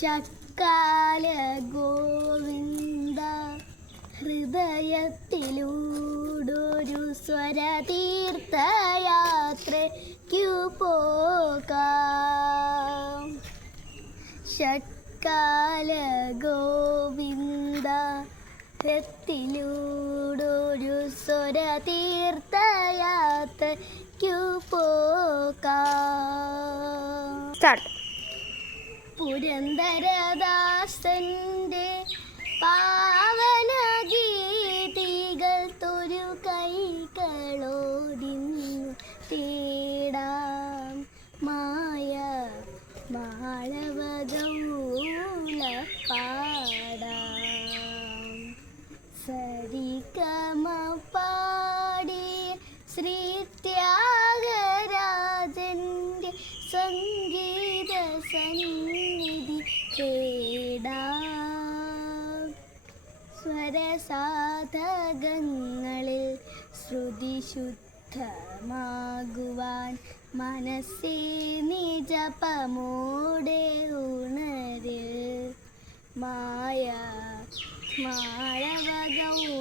ഷട്കാല ഗോവിന്ദ ഹൃദയത്തിലൂടൊരു സ്വരതീർത്ഥയാത്രയ്ക്കു പോകാം. ഷട്കാല ഗോവിന്ദ ഹൃദയത്തിലൂടൊരു സ്വരതീർത്ഥയാത്രയ്ക്കു പോകാം. പുരന്ദരദാസന്റെ പാവന ഗീതികൾ തൊരു കൈകളോടിന്നു തേടാം. മായ മാളവഗൗള പാടാം. സരിഗമ പാടിയ ശ്രീ ത്യാഗരാജന്റെ സംഗീത സന്നിധി തേടാം. സ്വരസാധകങ്ങളിൽ ശ്രുതിശുദ്ധമാകുവാൻ മനസ്സേ നിജപമോടെ ഉണര്. മായ മാളവഗൗള